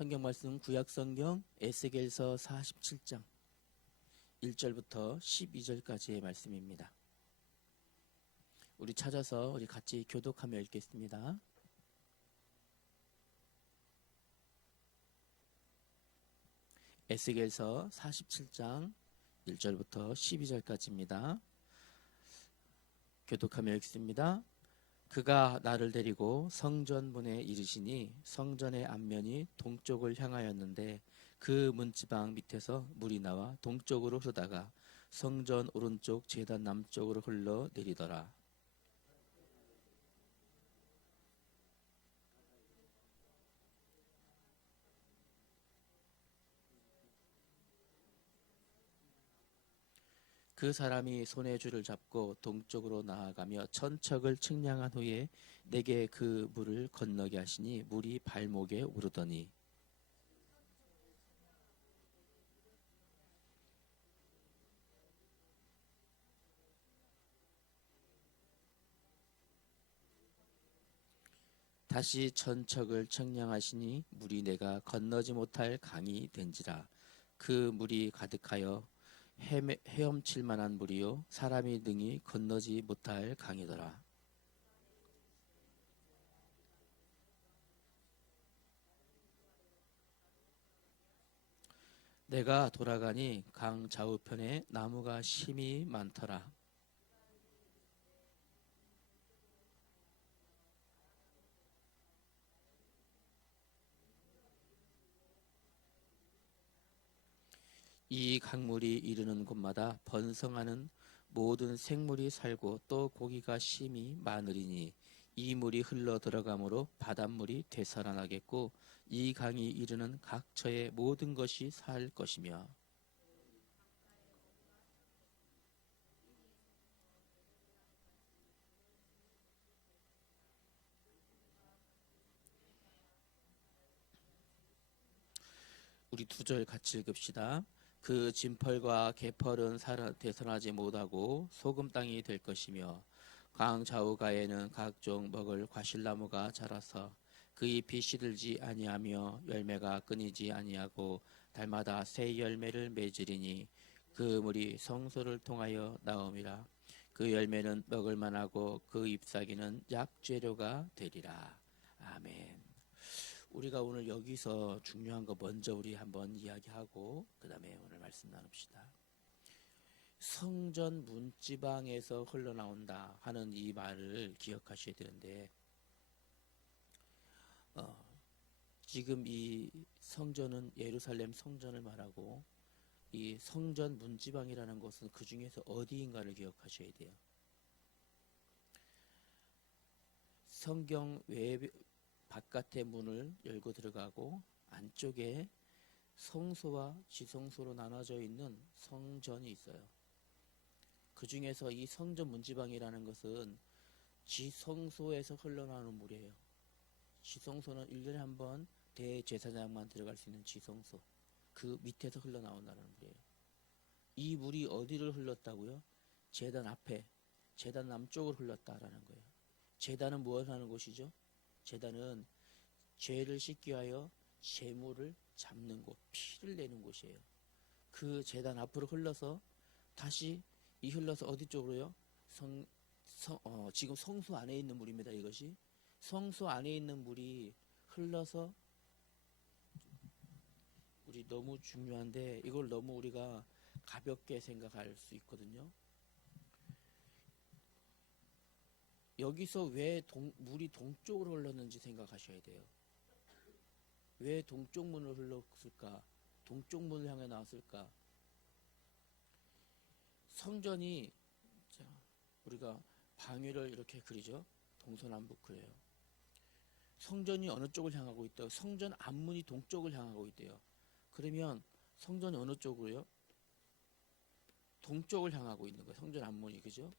성경 말씀 구약 성경 에스겔서 47장 1절부터 12절까지의 말씀입니다. 우리 찾아서 우리 같이 교독하며 읽겠습니다. 에스겔서 47장 1절부터 12절까지입니다. 교독하며 읽습니다. 그가 나를 데리고 성전문에 이르시니 성전의 앞면이 동쪽을 향하였는데 그 문지방 밑에서 물이 나와 동쪽으로 흐르다가 성전 오른쪽 제단 남쪽으로 흘러 내리더라. 그 사람이 손에 줄을 잡고 동쪽으로 나아가며 천척을 측량한 후에 내게 그 물을 건너게 하시니 물이 발목에 오르더니 다시 천척을 측량하시니 물이 내가 건너지 못할 강이 된지라. 그 물이 가득하여 헤엄칠 만한 물이요 사람이 능히 건너지 못할 강이더라. 내가 돌아가니 강 좌우편에 나무가 심이 많더라. 이 강물이 이르는 곳마다 번성하는 모든 생물이 살고 또 고기가 심히 많으리니 이 물이 흘러 들어가므로 바닷물이 되살아나겠고 이 강이 이르는 각처의 모든 것이 살 것이며 우리 두 절 같이 읽읍시다. 그 진펄과 개펄은 되살아나지 못하고 소금 땅이 될 것이며 강 좌우가에는 각종 먹을 과실나무가 자라서 그 잎이 시들지 아니하며 열매가 끊이지 아니하고 달마다 새 열매를 맺으리니 그 물이 성소를 통하여 나옴이라. 그 열매는 먹을 만하고 그 잎사귀는 약재료가 되리라. 아멘. 우리가 오늘 여기서 중요한 거 먼저 우리 한번 이야기하고 그 다음에 오늘 말씀 나눕시다. 성전 문지방에서 흘러나온다 하는 이 말을 기억하셔야 되는데 지금 이 성전은 예루살렘 성전을 말하고 이 성전 문지방이라는 것은 그 중에서 어디인가를 기억하셔야 돼요. 성경 바깥의 문을 열고 들어가고 안쪽에 성소와 지성소로 나눠져 있는 성전이 있어요. 그 중에서 이 성전 문지방이라는 것은 지성소에서 흘러나오는 물이에요. 지성소는 1년에 한 번 대제사장만 들어갈 수 있는 지성소, 그 밑에서 흘러나온다는 물이에요. 이 물이 어디를 흘렀다고요? 제단 앞에, 제단 남쪽으로 흘렀다라는 거예요. 제단은 무엇을 하는 곳이죠? 제단은 죄를 씻기 위하여 제물을 잡는 곳, 피를 내는 곳이에요. 그 제단 앞으로 흘러서 다시 흘러서 어디 쪽으로요? 지금 성소 안에 있는 물입니다. 이것이 성소 안에 있는 물이 흘러서 우리 너무 중요한데 이걸 너무 우리가 가볍게 생각할 수 있거든요. 여기서 왜 물이 동쪽으로 흘렀는지 생각하셔야 돼요. 왜 동쪽 문을 흘렀을까? 동쪽 문을 향해 나왔을까? 성전이 우리가 방위를 이렇게 그리죠. 동서남북 그래요. 성전이 어느 쪽을 향하고 있다고? 성전 앞문이 동쪽을 향하고 있대요. 그러면 성전이 어느 쪽으로요? 동쪽을 향하고 있는 거예요. 성전 앞문이, 그죠?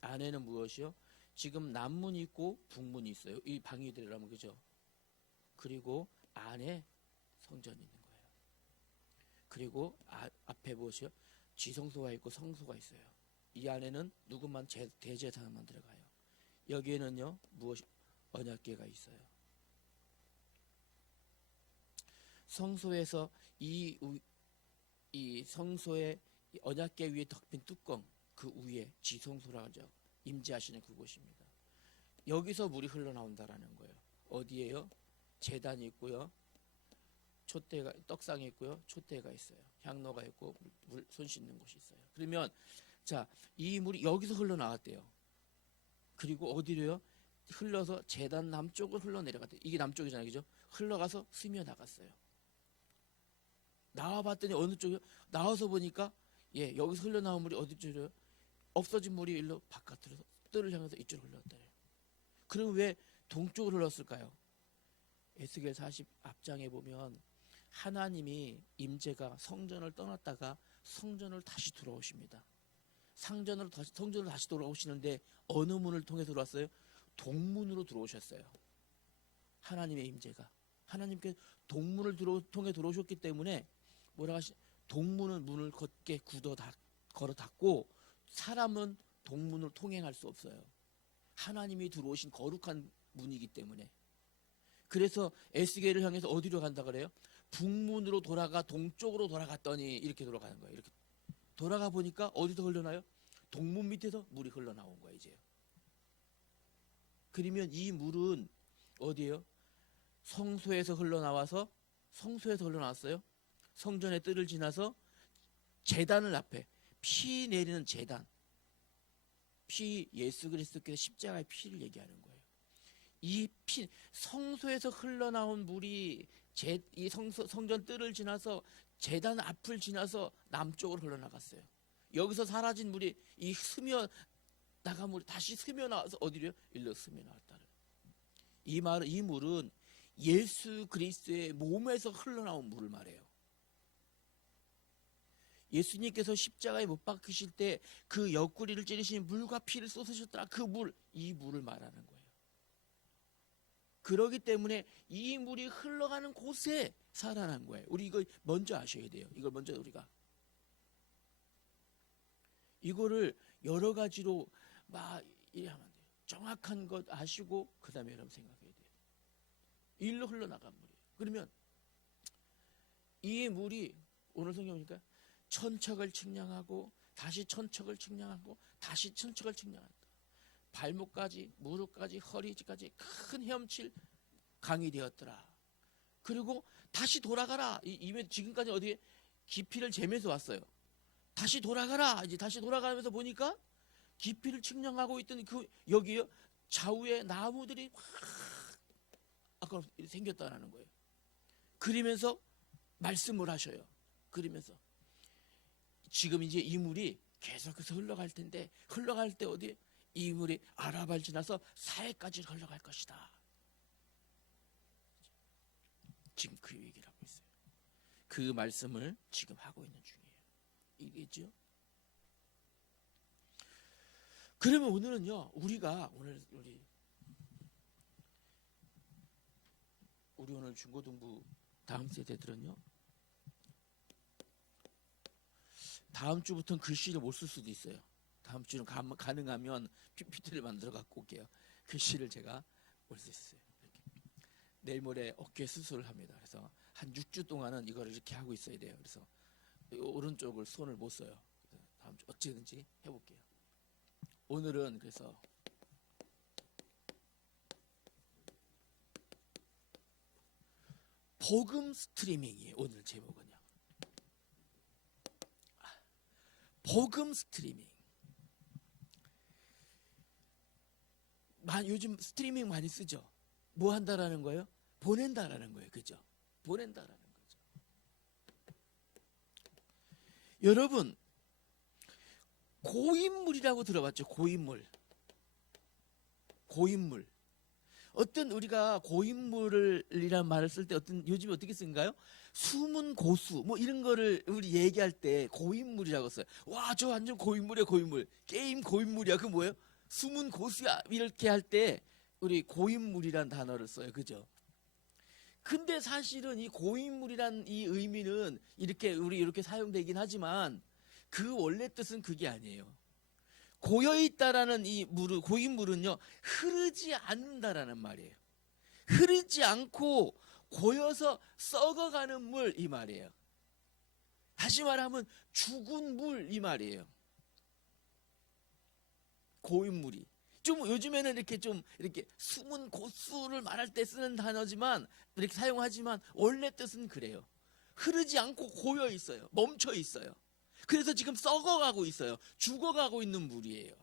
안에는 무엇이요? 지금 남문이 있고 북문이 있어요. 이 방위들이라면, 그죠? 그리고 안에 성전이 있는 거예요. 그리고 앞에 무엇이요? 지성소가 있고 성소가 있어요. 이 안에는 누구만 대제사장만 들어가요. 여기에는요 무엇 언약궤가 있어요. 성소에서 이 성소의 언약궤 위에 덮인 뚜껑, 그 위에 지성소라고 하죠. 임재하시는 그곳입니다. 여기서 물이 흘러나온다라는 거예요. 어디에요? 제단이 있고요. 촛대가, 떡상이 있고요. 촛대가 있어요. 향로가 있고 물 손 씻는 곳이 있어요. 그러면 자, 이 물이 여기서 흘러나왔대요. 그리고 어디로요? 흘러서 제단 남쪽으로 흘러내려갔대요. 이게 남쪽이잖아요. 그죠? 흘러가서 스며 나갔어요. 나와봤더니 어느 쪽이요? 나와서 보니까 여기서 흘러나온 물이 어디 쪽이요? 없어진 물이 일로 바깥으로 뜰을 향해서 이쪽으로 흘렀다. 그럼 왜 동쪽으로 흘렀을까요? 에스겔 40 앞장에 보면 하나님이 임재가 성전을 떠났다가 성전을 다시 돌아오십니다. 성전으로 다시 돌아오시는데 어느 문을 통해서 들어왔어요? 동문으로 들어오셨어요. 하나님의 임재가. 하나님께 동문을 통해 들어오셨기 때문에 뭐라 하시? 동문은 문을 걷게 걸어 닫고 사람은 동문을 통행할 수 없어요. 하나님이 들어오신 거룩한 문이기 때문에. 그래서 에스겔을 향해서 어디로 간다 그래요? 북문으로 돌아가 동쪽으로 돌아갔더니 이렇게 돌아가는 거예요. 이렇게 돌아가 보니까 어디서 흘러나요? 동문 밑에서 물이 흘러나온 거예요. 이제. 그러면 이 물은 어디예요? 성소에서 흘러나왔어요. 성전의 뜰을 지나서 제단을 앞에 피 내리는 제단. 피, 예수 그리스도께서 십자가의 피를 얘기하는 거예요. 이 피, 성소에서 흘러나온 물이 이 성전 뜰을 지나서 제단 앞을 지나서 남쪽으로 흘러나갔어요. 여기서 사라진 물이 이 스며 나간 물이 다시 스며 나와서 어디로요? 일로 스며 나왔다는. 이 물은 예수 그리스도의 몸에서 흘러나온 물을 말해요. 예수님께서 십자가에 못 박히실 때 그 옆구리를 찌르신 물과 피를 쏟으셨더라. 그 물, 이 물을 말하는 거예요. 그러기 때문에 이 물이 흘러가는 곳에 살아난 거예요. 우리 이거 먼저 아셔야 돼요. 이걸 먼저 우리가. 이거를 여러 가지로 막 이래 하면 돼요. 정확한 것 아시고 그 다음에 여러분 생각해야 돼요. 일로 흘러나간 물이에요. 그러면 이 물이 오늘 성경 보니까 천척을 측량하고 다시 천척을 측량하고 다시 천척을 측량한다. 발목까지 무릎까지 허리까지 큰 헤엄칠 강이 되었더라. 그리고 다시 돌아가라. 지금까지 어디에 깊이를 재면서 왔어요. 다시 돌아가라. 이제 다시 돌아가면서 보니까 깊이를 측량하고 있던 그 여기요 좌우에 나무들이 확 아까 생겼다라는 거예요. 그러면서 말씀을 하셔요. 그러면서 지금 이제 이 물이 계속해서 흘러갈 텐데 흘러갈 때 어디 이 물이 아라바를 지나서 사해까지 흘러갈 것이다. 지금 그 얘기를 하고 있어요. 그 말씀을 지금 하고 있는 중이에요. 이게죠. 그러면 오늘은요, 우리가 오늘 오늘 중고등부 다음 세대들은요, 다음 주부터는 글씨를 못 쓸 수도 있어요. 다음 주는 가능하면 PPT를 만들어 갖고 올게요. 글씨를 제가 올 수 있어요. 이렇게. 내일 모레 어깨 수술을 합니다. 그래서 한 6주 동안은 이거를 이렇게 하고 있어야 돼요. 그래서 오른쪽을 손을 못 써요. 다음 주 어찌든지 해볼게요. 오늘은 그래서 복음 스트리밍이에요. 오늘 제목은요. 복음 스트리밍. 요즘 스트리밍 많이 쓰죠. 뭐 한다라는 거예요? 보낸다라는 거예요. 그죠? 보낸다라는 거죠. 여러분, 고인물이라고 들어봤죠? 고인물. 어떤 우리가 고인물이라는 말을 쓸 때 요즘 어떻게 쓰는가요? 숨은 고수 뭐 이런 거를 우리 얘기할 때 고인물이라고 써요. 와, 저 완전 고인물이야. 고인물. 게임 고인물이야. 그 뭐예요? 숨은 고수야. 이렇게 할 때 우리 고인물이란 단어를 써요. 그죠? 근데 사실은 이 고인물이란 이 의미는 이렇게 사용되긴 하지만 그 원래 뜻은 그게 아니에요. 고여있다라는 고인물은요, 흐르지 않는다라는 말이에요. 흐르지 않고 고여서 썩어가는 물 이 말이에요. 다시 말하면 죽은 물 이 말이에요. 고인 물이. 좀 요즘에는 이렇게 숨은 고수를 말할 때 쓰는 단어지만 이렇게 사용하지만 원래 뜻은 그래요. 흐르지 않고 고여 있어요. 멈춰 있어요. 그래서 지금 썩어가고 있어요. 죽어가고 있는 물이에요.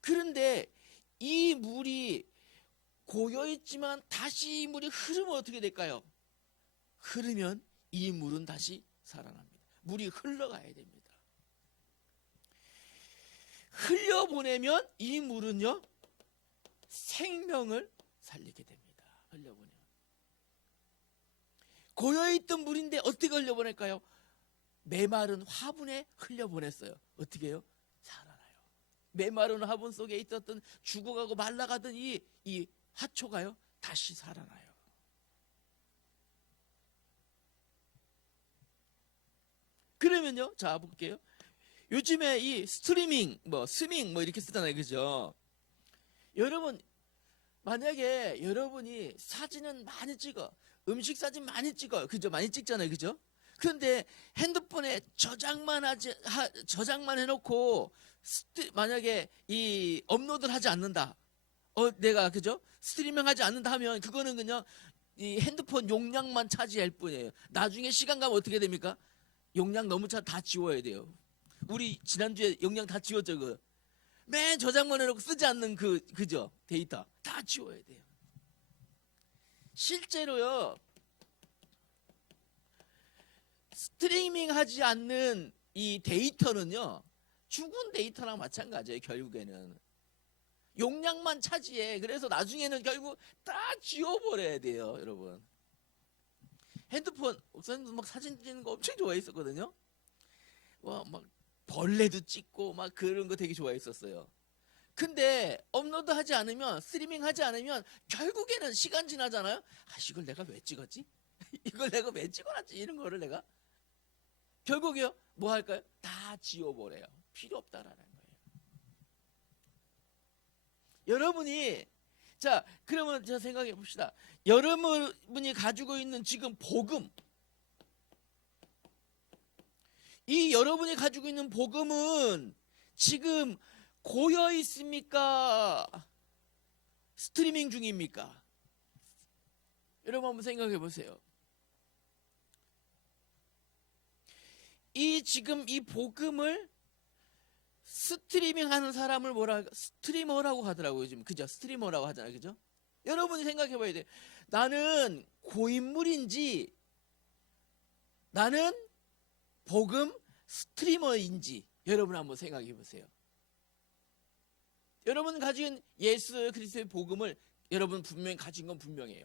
그런데 이 물이 고여 있지만 다시 이 물이 흐르면 어떻게 될까요? 흐르면 이 물은 다시 살아납니다. 물이 흘러가야 됩니다. 흘려보내면 이 물은요 생명을 살리게 됩니다. 흘려보내면. 고여있던 물인데 어떻게 흘려보낼까요? 메마른 화분에 흘려보냈어요. 어떻게 해요? 살아나요. 메마른 화분 속에 있었던 죽어가고 말라가던 이 화초가요 다시 살아나요. 그러면요, 자 볼게요. 요즘에 이 스트리밍, 스밍 이렇게 쓰잖아요, 그죠? 여러분 만약에 여러분이 사진은 많이 찍어, 음식 사진 많이 찍어요, 그죠? 많이 찍잖아요, 그죠? 그런데 핸드폰에 저장만 해놓고 만약에 이 업로드를 하지 않는다, 내가 그죠? 스트리밍하지 않는다 하면 그거는 그냥 이 핸드폰 용량만 차지할 뿐이에요. 나중에 시간 가면 어떻게 됩니까? 용량 너무 다 지워야 돼요. 우리 지난주에 용량 다 지웠죠. 맨 저장만 해놓고 쓰지 않는 그죠? 데이터 다 지워야 돼요. 실제로요, 스트리밍 하지 않는 이 데이터는요 죽은 데이터랑 마찬가지예요. 결국에는 용량만 차지해. 그래서 나중에는 결국 다 지워버려야 돼요. 여러분, 핸드폰, 목사님도 막 사진 찍는 거 엄청 좋아했었거든요. 막 벌레도 찍고 막 그런 거 되게 좋아했었어요. 근데 업로드 하지 않으면, 스트리밍 하지 않으면 결국에는 시간 지나잖아요. 이걸 내가 왜 찍었지? 이걸 내가 왜 찍어놨지? 이런 거를 내가 결국에요 뭐 할까요? 다 지워버려요. 필요 없다라는 거예요. 여러분이, 자 그러면 제가 생각해 봅시다. 여러분이 가지고 있는 지금 복음, 이 여러분이 가지고 있는 복음은 지금 고여 있습니까? 스트리밍 중입니까? 여러분 한번 생각해 보세요. 지금 이 복음을 스트리밍 하는 사람을 스트리머라고 하더라고요. 지금 그죠? 스트리머라고 하잖아요. 그죠? 여러분이 생각해 봐야 돼요. 나는 고인물인지 나는 복음 스트리머인지 여러분 한번 생각해 보세요. 여러분 가진 예수 그리스도의 복음을 여러분 분명히 가진 건 분명해요.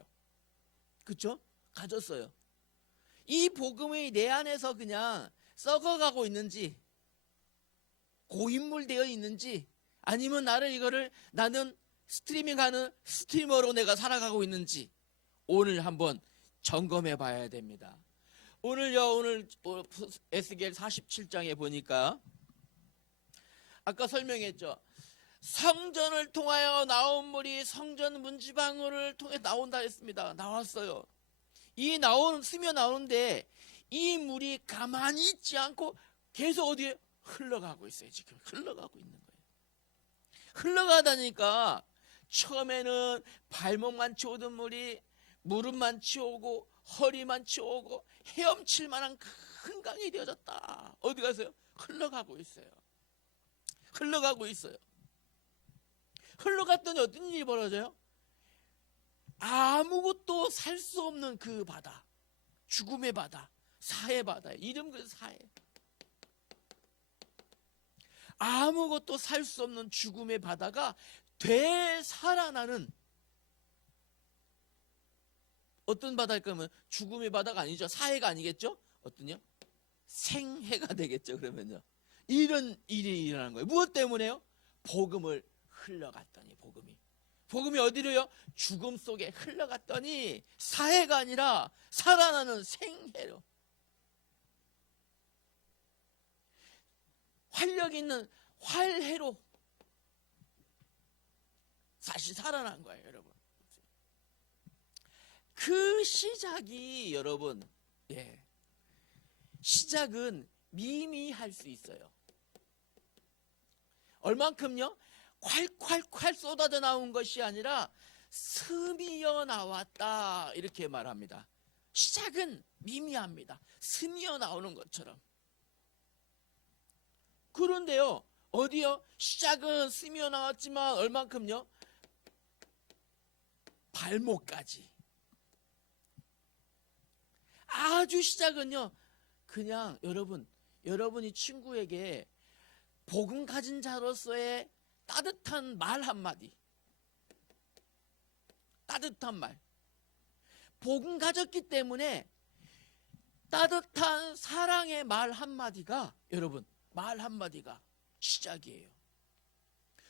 그렇죠? 가졌어요. 이 복음이 내 안에서 그냥 썩어가고 있는지, 고인물 되어 있는지, 아니면 나는 스트리밍하는 스트리머로 내가 살아가고 있는지 오늘 한번 점검해 봐야 됩니다. 오늘 에스겔 47장에 보니까 아까 설명했죠. 성전을 통하여 나온 물이 성전 문지방을 통해 나온다 했습니다. 나왔어요. 스며 나오는데 이 물이 가만히 있지 않고 계속 어디에 흘러가고 있어요. 지금 흘러가고 있는 거예요. 흘러가다니까 처음에는 발목만 치오던 물이 무릎만 치오고 허리만 치오고 헤엄칠 만한 큰 강이 되어졌다. 어디 가세요? 흘러가고 있어요. 흘러가고 있어요. 흘러갔더니 어떤 일이 벌어져요? 아무것도 살 수 없는 그 바다, 죽음의 바다, 사해 바다. 이름 그 사해. 아무것도 살 수 없는 죽음의 바다가 되살아나는, 어떤 바다일 거면 죽음의 바다가 아니죠. 사해가 아니겠죠. 어떤요? 생해가 되겠죠. 그러면요. 이런 일이 일어나는 거예요. 무엇 때문에요? 복음을 흘러갔더니, 복음이 어디로요? 죽음 속에 흘러갔더니 사해가 아니라 살아나는 생해로, 활력 있는 활해로 다시 살아난 거예요. 여러분, 그 시작이 여러분, 시작은 미미할 수 있어요. 얼만큼요? 콸콸콸 쏟아져 나온 것이 아니라 스미어 나왔다, 이렇게 말합니다. 시작은 미미합니다. 스미어 나오는 것처럼. 그런데요, 어디요? 시작은 스미어 나왔지만 얼만큼요? 발목까지. 아주 시작은요, 그냥 여러분이 친구에게 복음 가진 자로서의 따뜻한 말 한마디, 따뜻한 말, 복음 가졌기 때문에 따뜻한 사랑의 말 한마디가, 여러분, 말 한마디가 시작이에요.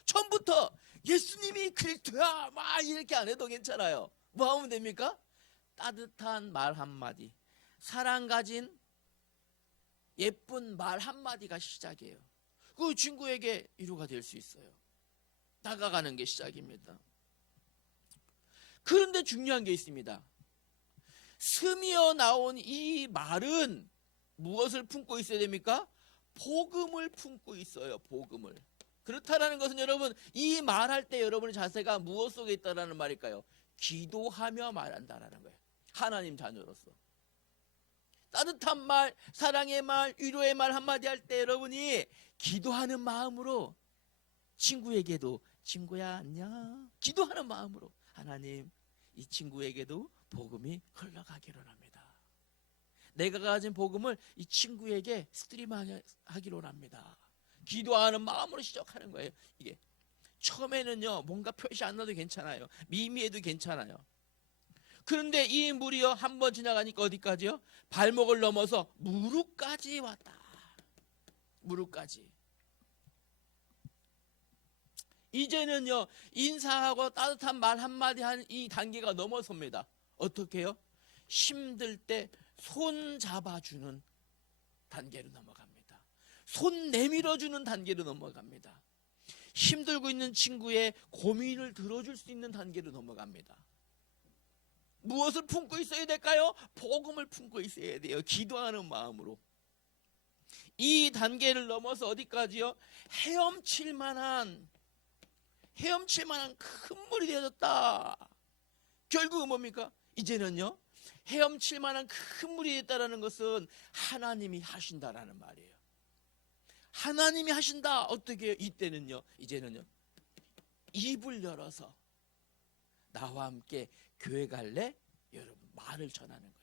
처음부터 예수님이 그리스도야 막 이렇게 안 해도 괜찮아요. 뭐 하면 됩니까? 따뜻한 말 한마디, 사랑 가진 예쁜 말 한마디가 시작이에요. 그 친구에게 위로가 될 수 있어요. 다가가는 게 시작입니다. 그런데 중요한 게 있습니다. 스미어 나온 이 말은 무엇을 품고 있어야 됩니까? 복음을 품고 있어요. 복음을. 그렇다라는 것은 여러분, 이 말할 때 여러분의 자세가 무엇 속에 있다라는 말일까요? 기도하며 말한다라는 거예요. 하나님 자녀로서. 따뜻한 말, 사랑의 말, 위로의 말 한마디 할 때 여러분이 기도하는 마음으로, 친구에게도 친구야 안녕, 기도하는 마음으로 하나님, 이 친구에게도 복음이 흘러가기를 합니다. 내가 가진 복음을 이 친구에게 스트림하기로 합니다. 기도하는 마음으로 시작하는 거예요. 이게 처음에는요, 뭔가 표시 안 나도 괜찮아요. 미미해도 괜찮아요. 그런데 이 물이요, 한번 지나가니까 어디까지요? 발목을 넘어서 무릎까지 왔다. 무릎까지. 이제는요, 인사하고 따뜻한 말 한마디 한 이 단계가 넘어섭니다. 어떻게 해요? 힘들 때 손 잡아주는 단계로 넘어갑니다. 손 내밀어주는 단계로 넘어갑니다. 힘들고 있는 친구의 고민을 들어줄 수 있는 단계로 넘어갑니다. 무엇을 품고 있어야 될까요? 복음을 품고 있어야 돼요. 기도하는 마음으로. 이 단계를 넘어서 어디까지요? 헤엄칠 만한 큰 물이 되어졌다. 결국은 뭡니까? 이제는요, 헤엄칠 만한 큰 물이 됐다라는 것은 하나님이 하신다라는 말이에요. 하나님이 하신다. 어떻게 해요? 이때는요, 이제는요, 입을 열어서 나와 함께 교회 갈래? 여러분, 말을 전하는 거예요.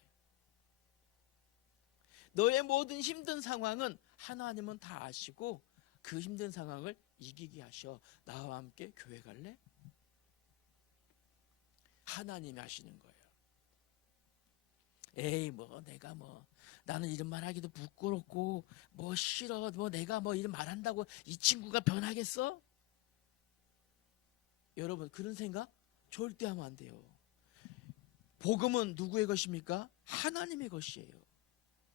너의 모든 힘든 상황은 하나님은 다 아시고 그 힘든 상황을 이기게 하셔. 나와 함께 교회 갈래? 하나님이 하시는 거예요. 에이, 내가 나는 이런 말 하기도 부끄럽고 싫어. 내가 이런 말 한다고 이 친구가 변하겠어? 여러분, 그런 생각 절대 하면 안 돼요. 복음은 누구의 것입니까? 하나님의 것이에요.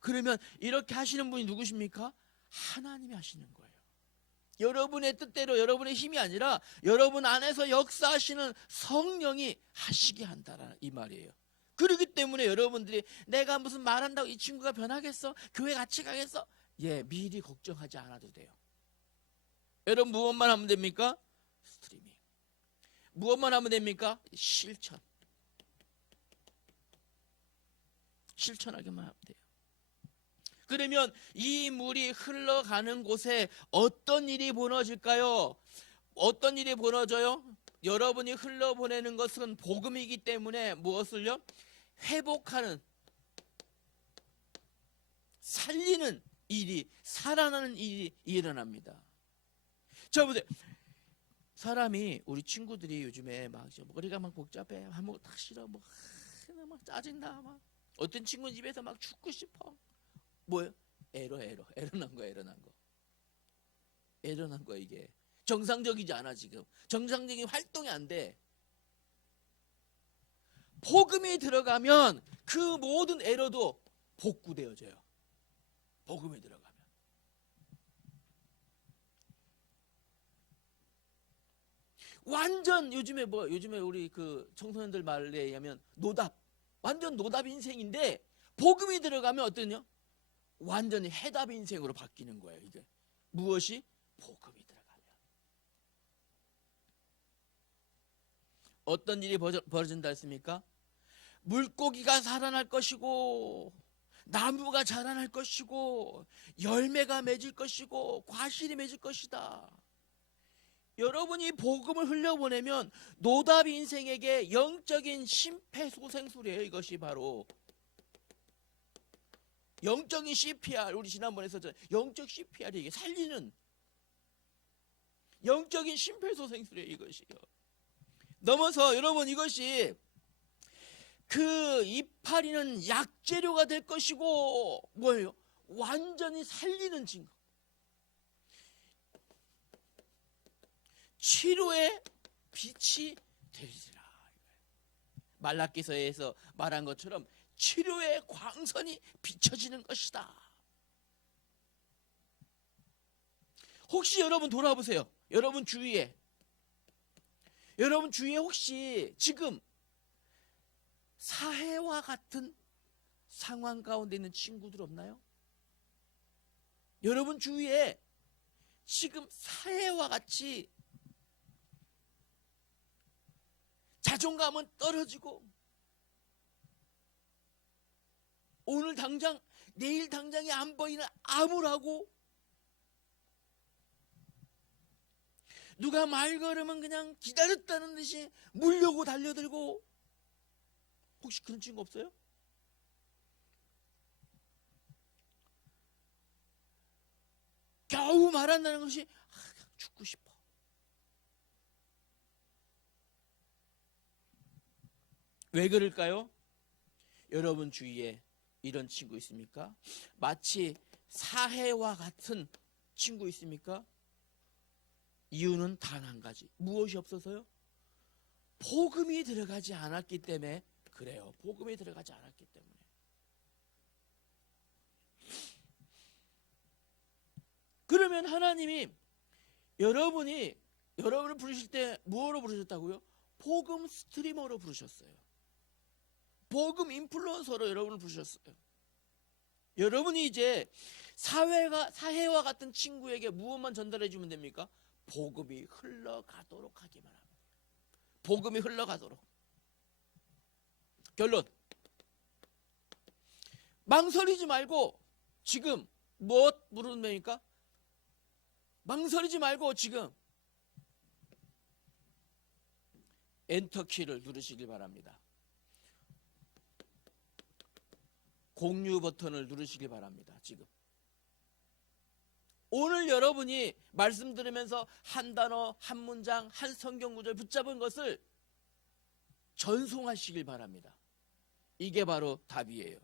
그러면 이렇게 하시는 분이 누구십니까? 하나님이 하시는 거예요. 여러분의 뜻대로, 여러분의 힘이 아니라 여러분 안에서 역사하시는 성령이 하시게 한다라는 이 말이에요. 그렇기 때문에 여러분들이 내가 무슨 말한다고 이 친구가 변하겠어? 교회 같이 가겠어? 미리 걱정하지 않아도 돼요. 여러분, 무엇만 하면 됩니까? 스트리밍. 무엇만 하면 됩니까? 실천하기만 하면 돼요. 그러면 이 물이 흘러가는 곳에 어떤 일이 벌어질까요? 어떤 일이 벌어져요? 여러분이 흘러보내는 것은 복음이기 때문에 무엇을요? 회복하는, 살리는 일이, 살아나는 일이 일어납니다. 자, 보세요. 사람이, 우리 친구들이 요즘에 머리가 복잡해, 아무것도 다 싫어, 막 짜증나, 어떤 친구는 집에서 죽고 싶어. 뭐예요? 에러 난 거. 이게 정상적이지 않아. 지금 정상적인 활동이 안 돼. 복음이 들어가면 그 모든 에러도 복구되어져요. 복음이 들어가면. 완전 요즘에 우리 그 청소년들 말에 의하면 노답. 완전 노답 인생인데 복음이 들어가면 어떠냐? 완전히 해답 인생으로 바뀌는 거예요. 이게 무엇이? 복음이 들어가면. 어떤 일이 벌어진다 했습니까? 물고기가 살아날 것이고, 나무가 자라날 것이고, 열매가 맺을 것이고, 과실이 맺을 것이다. 여러분이 복음을 흘려보내면 노답 인생에게 영적인 심폐소생술이에요. 이것이 바로 영적인 CPR. 우리 지난번에 했었잖아요. 영적 CPR이 이게 살리는 영적인 심폐소생술이에요. 이것이요. 넘어서 여러분, 이것이 그 이파리는 약재료가 될 것이고, 뭐예요? 완전히 살리는 증거, 치료의 빛이 되리라. 말라기서에서 말한 것처럼 치료의 광선이 비춰지는 것이다. 혹시 여러분 돌아보세요. 여러분 주위에 혹시 지금 사해와 같은 상황 가운데 있는 친구들 없나요? 여러분 주위에 지금 사해와 같이 자존감은 떨어지고, 오늘 당장 내일 당장이 안 보이는 암울하고, 누가 말 걸으면 그냥 기다렸다는 듯이 물려고 달려들고, 혹시 그런 친구 없어요? 겨우 말한다는 것이 그냥 죽고 싶어. 왜 그럴까요? 여러분 주위에 이런 친구 있습니까? 마치 사해와 같은 친구 있습니까? 이유는 단 한 가지. 무엇이 없어서요? 복음이 들어가지 않았기 때문에 그래요. 복음이 들어가지 않았기 때문에. 그러면 하나님이 여러분을 부르실 때 무엇으로 부르셨다고요? 복음 스트리머로 부르셨어요. 복음 인플루언서로 여러분을 부르셨어요. 여러분이 이제 사해와 같은 친구에게 무엇만 전달해 주면 됩니까? 복음이 흘러가도록 하기만 합니다. 복음이 흘러가도록. 결론, 망설이지 말고 지금 무엇 부르는 겁니까? 망설이지 말고 지금 엔터키를 누르시길 바랍니다. 공유 버튼을 누르시길 바랍니다. 지금 오늘 여러분이 말씀 들으면서 한 단어, 한 문장, 한 성경 구절 붙잡은 것을 전송하시길 바랍니다. 이게 바로 답이에요.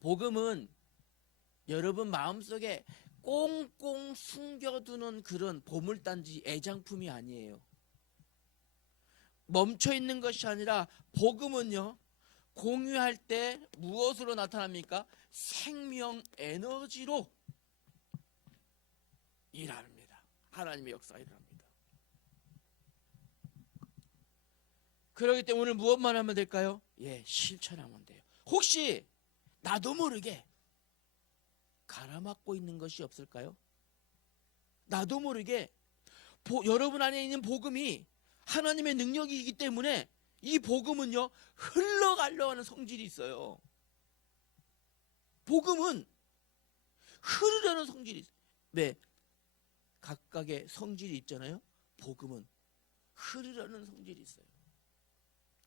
복음은 여러분 마음속에 꽁꽁 숨겨두는 그런 보물단지, 애장품이 아니에요. 멈춰있는 것이 아니라 복음은요, 공유할 때 무엇으로 나타납니까? 생명 에너지로 일합니다. 하나님의 역사가 일합니다. 그렇기 때문에 오늘 무엇만 하면 될까요? 실천하면 돼요. 혹시 나도 모르게 갈아막고 있는 것이 없을까요? 나도 모르게 여러분 안에 있는 복음이 하나님의 능력이기 때문에 이 복음은요, 흘러가려고 하는 성질이 있어요. 복음은 흐르려는 성질이 있어요. 네, 각각의 성질이 있잖아요. 복음은 흐르려는 성질이 있어요.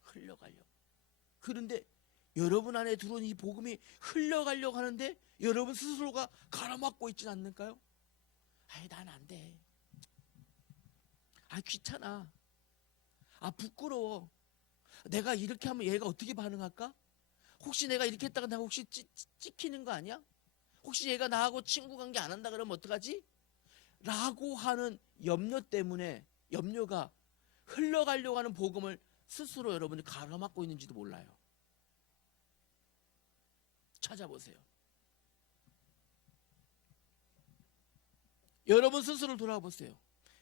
흘러가려고. 그런데 여러분 안에 들어온 이 복음이 흘러가려고 하는데 여러분 스스로가 가로막고 있진 않을까요? 난 안 돼. 귀찮아. 부끄러워. 내가 이렇게 하면 얘가 어떻게 반응할까? 혹시 내가 이렇게 했다가 내가 혹시 찍히는 거 아니야? 혹시 얘가 나하고 친구 관계 안 한다 그러면 어떡하지? 라고 하는 염려 때문에, 염려가 흘러가려고 하는 복음을 스스로 여러분이 가로막고 있는지도 몰라요. 찾아보세요. 여러분 스스로 돌아보세요.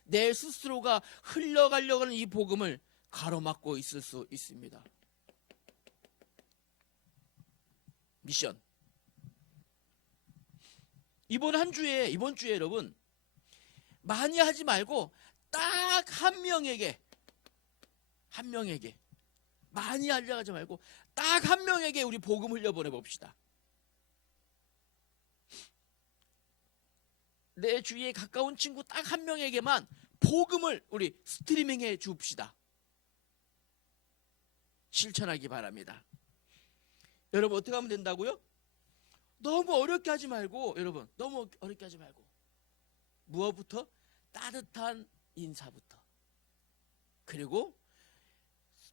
내 스스로가 흘러가려고 하는 이 복음을 가로막고 있을 수 있습니다. 미션. 이번 주에 여러분, 많이 하지 말고 딱 한 명에게 많이 하려고 하지 말고 딱 한 명에게 우리 복음 흘려보내 봅시다. 내 주위에 가까운 친구 딱 한 명에게만 복음을 우리 스트리밍해 줍시다. 실천하기 바랍니다. 여러분, 어떻게 하면 된다고요? 너무 어렵게 하지 말고, 여러분, 너무 어렵게 하지 말고, 무엇부터? 따뜻한 인사부터, 그리고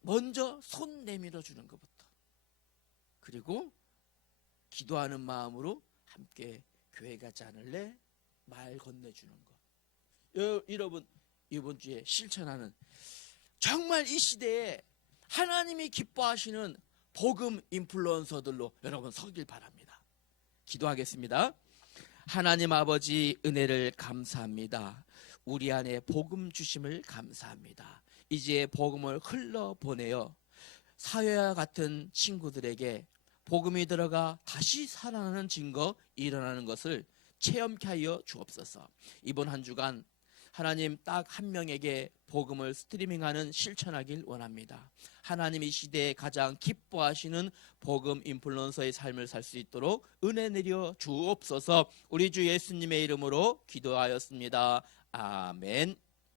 먼저 손 내밀어 주는 것부터, 그리고 기도하는 마음으로 함께 교회 가지 않을래? 말 건네주는 것. 여러분, 이번 주에 실천하는, 정말 이 시대에 하나님이 기뻐하시는 복음 인플루언서들로 여러분 서길 바랍니다. 기도하겠습니다. 하나님 아버지, 은혜를 감사합니다. 우리 안에 복음 주심을 감사합니다. 이제 복음을 흘러보내어 사회와 같은 친구들에게 복음이 들어가 다시 살아나는 증거 일어나는 것을 체험케 하여 주옵소서. 이번 한 주간 하나님 딱 한 명에게 복음을 스트리밍하는 실천하길 원합니다. 하나님 이 시대에 가장 기뻐하시는 복음 인플루언서의 삶을 살 수 있도록 은혜 내려 주옵소서. 우리 주 예수님의 이름으로 기도하였습니다. 아멘.